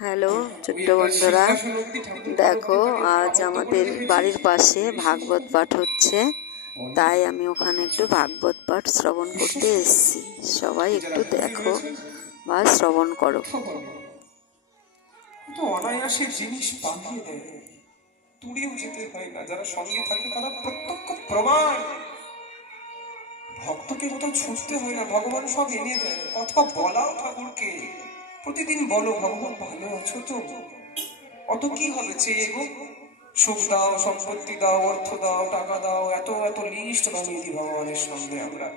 Hello ছোট্ট বন্ধুরা, দেখো আজ আমাদের বাড়ির পাশে ভাগবত পাঠ হচ্ছে, তাই আমি ওখানে একটু ভাগবত পাঠ শ্রবণ করতে এসেছি। সবাই একটু দেখো বা শ্রবণ করো। অনায়াসে জিনিস পাঠিয়ে দেয়, তুড়িও যেতে হয় না। যারা সঙ্গে থাকে তারা প্রত্যক্ষ প্রমাণ। ভক্তকে কোথাও ছুটতে হয় না, ভগবান সব এনে দেয়। কথা বলাও ঠাকুরকে, প্রতিদিন বলো ভগবান ভালো আছো তো, অত কি হবে চেয়ে গো, সুখ দাও, সম্পত্তি দাও, অর্থ দাও, টাকা দাও, এত এত লিস্ট বানিয়ে দিই ভগবানের সঙ্গে আমরা।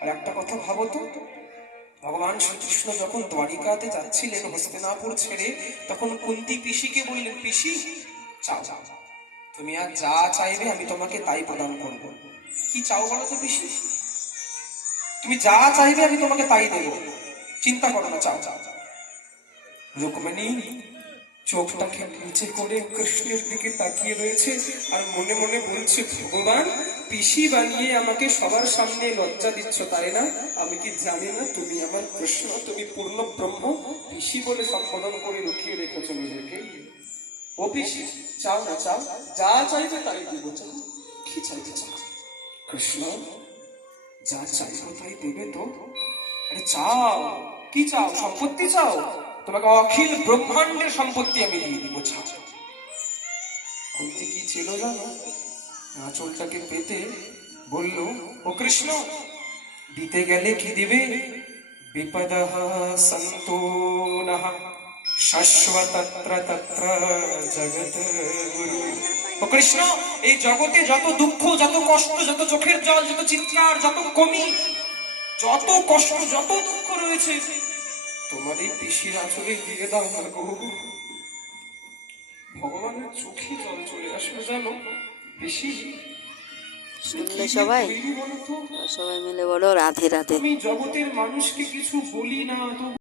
আর একটা কথা ভাবো তো, ভগবান শ্রীকৃষ্ণ যখন দ্বারিকাতে যাচ্ছিলেন হস্তিনাপুর ছেড়ে, তখন কুন্তি পিসিকে বললেন, পিসি চাও, তুমি আর যা চাইবে আমি তোমাকে তাই প্রদান করবো। কি চাও বলো তো পিসি? তুমি যা চাইবে আমি তোমাকে তাই দেবো, চিন্তা করো না, চাও চাও। রুকমিণী চোখটাকে নিচে করে কৃষ্ণের দিকে তাকিয়ে রয়েছে আর মনে মনে বলছে, ভগবান পিসি বানিয়ে আমাকে সবার সামনে লজ্জা দিচ্ছ তাই না? আমি কি জানি না তুমি আমার কৃষ্ণ, তুমি পূর্ণ ব্রহ্ম? পিসি বলে সম্বোধন করে লুকিয়ে রেখেছো নিজেকে। ও পিসি চাও না, চাও, যা চাইবে তাই দিব। চাও, কি চাইতে চাও? কৃষ্ণ যা চাইবো তাই দেবে তো? আরে চাও, কি চাও? সম্পত্তি চাও? তোমাকে অখিল ব্রহ্মাণ্ডের সম্পত্তি আমি দিয়ে দিব, চাও। কুন্তি কি ছিল জানো? আঁচলটাকে পেতে বলল, ও কৃষ্ণ দিতে গেলে কি দিবে? বিপদঃ সন্তু নঃ শাশ্বতত্র তত্র জগৎ গুরু। ও কৃষ্ণ এই জগতে যত দুঃখ, যত কষ্ট, যত চোখের জল, যত চিৎকার, যত কমি, যত কষ্ট, যত দুঃখ রয়েছে, তোমার এই পিসির আঁচলে দিয়ে দাও না গো। ভগবানের চোখে জল চলে আসলো জানো। পিসি শুনলে সবাই? সবাই মিলে বলো রাধে রাধে। আমি জগতের মানুষকে কিছু বলি না তো